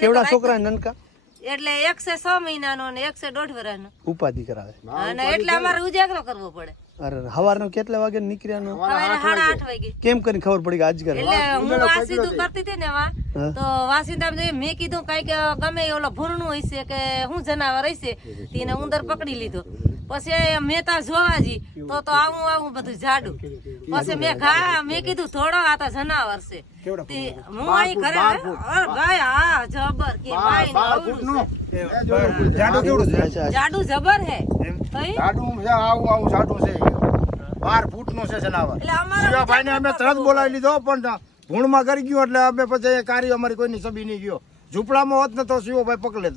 કેવડા છોકરા નનકા એટલે 106 મહિનાનો ને 101.5 વર્ષનો ઉપાધિ કરાવે અને એટલે અમારે ઉજાગરો કરવો પડે. અરે હવારનો કેટલા વાગે નીકળ્યાનો સવારે 8:30 વાગે. કેમ કરીને ખબર પડી કે આજ કરે એટલે હું વાસીદું કરતી હતી ને એમાં તો વાસીદામ મેં કીધું કઈક ગમે ઓલો ભૂરણું હશે કે હું જનાવર હશે તેને ઉંદર પકડી લીધો. પછી મેં ત્યાં જોવા જી તો આવું બધું જાડું. પછી મેં કીધું થોડો આ તો જનાવર છે. હું અહીં ઘરે ગાય હા જબર કે જાડુ જબર હે જાડું છે આવું જાડું છે 12 ફૂટનું છે જનાવર. એટલે અમારા શિવાભાઈને અમે તરત બોલાવી લીધો પણ ભૂણમાં કરી ગયો એટલે અમે પછી કાર્ય અમારી કોઈની સબી નહીં ગયો. ઝૂંપડામાં હોત ને તો શિવભાઈ પકડે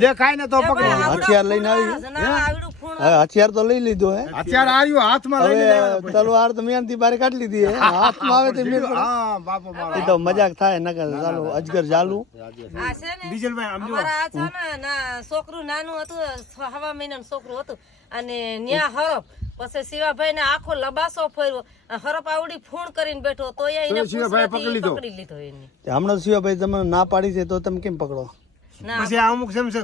દેખાય ને તો પકડે. હથિયાર લઈને આવી હવે હથિયાર તો લઈ લીધો હે અત્યારે આવ્યું હાથમાં લઈ હવે તલવાર તો મેન થી બહાર કાઢી લીધી હે હાથમાં આવે તો મેન હા બાપો એ તો મજાક થાય નકર ચાલો અજગર ચાલુ આ છે ને અમારા આ છે ને ના છોકરું નાનું હતું 6 મહિનાનું છોકરું હતું અને ન્યા હરપ પછી શિવાભાઈ ને આખો લબાસો ફર્યો હરપ આવડી ફૂણ કરીને બેઠો તો એને પકડી લીધો એને. હમણાં શિવાભાઈ તમે ના પાડી છે તો તમે કેમ પકડો પછી અમુક જેમ છે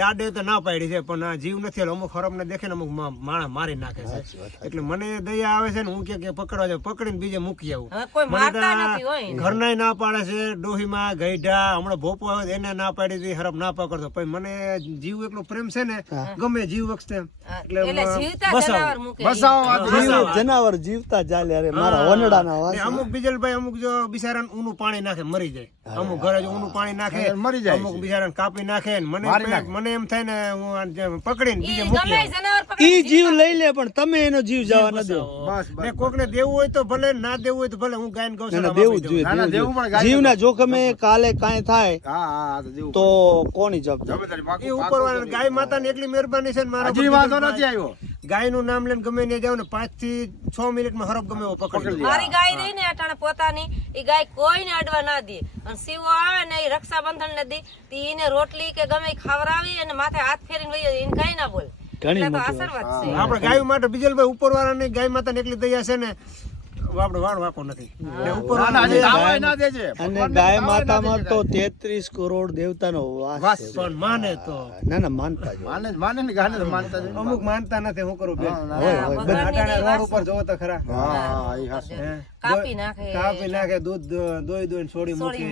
દાડે તો ના પાડી છે પણ જીવ નથી અમુક હરમ ને દેખે ને અમુક માણા મારી નાખે છે. એટલે મને દયા આવે છે ને હું કે પકડવા જાય પકડીને બીજે મૂકી આવું. ઘરના ના પાડે છે ડોહીમાં ગઈઢા હમણાં ભોપો આવે એને ના પાડી હતી હરમ ના પકડતો પછી મને જીવ એટલો પ્રેમ છે ને ગમે જીવ વખતે જનાવર જીવતા ચાલે અરે મારા વનડાના વાસ અમુક બીજલભાઈ અમુક જો બિચારા ઊનું પાણી નાખે મરી જાય. અમુક ઘરે જો ઊનું પાણી નાખે મરી જાય. અમુક બિચારા કાપી નાખે મને એમ થાય ને હું પકડીને બીજે મૂકી ઈ જીવ લઈ લે પણ તમે એનો જીવ જવા ન દો. ને કોકને દેવું હોય તો ભલે ના દેવું હોય તો ભલે હું ગાયન ગૌશાળા દેવું જ જોઈએ. જીવના જોખમે કાલે કાંઈ થાય તો કોની જવાબદારી? એ ઉપરવાળા ગાય માતાની એટલી મહેરબાની છે ને મારા ગાય નું નામ લઈને ગમે ને જાવ ને 5 થી 6 મિનિટમાં હરપ ગમે એવો પકડી. મારી ગાય રહી ને અટાણે પોતાની એ ગાય કોઈને અડવા ના દે અને શિવો આવે ને એ રક્ષાબંધન ને દી એને રોટલી કે ગમે ખવડાવી અને માથે હાથ ફેરીને વહી એને કઈ ના બોલે. એટલે તો આશીર્વાદ છે આપણે ગાય માટે બીજલભાઈ ઉપરવાળાની ગાય માતાની એટલી દયા છે ને આપણે વાળ વાકો નથી. અને ગાય માતામાં તો 33 કરોડ દેવતાનો વાસ છે. પણ માને તો ના માનતા જ માને ને ગાને માનતા અમુક માનતા નથી. હું કરું બેન રોડ ઉપર જોવો તો ખરા કાપી નાખે દૂધ દોઈ છોડી મૂકી.